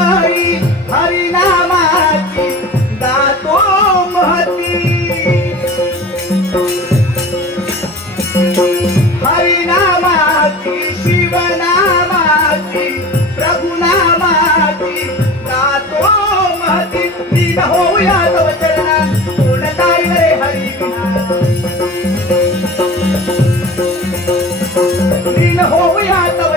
हातीची हरिनामाची गातो महती. हरिनामाची शिवनामाची प्रभुनामाची गातो महती. लीन होऊया तव चरणात रे हरिविना लीन होऊया तव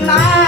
Nah.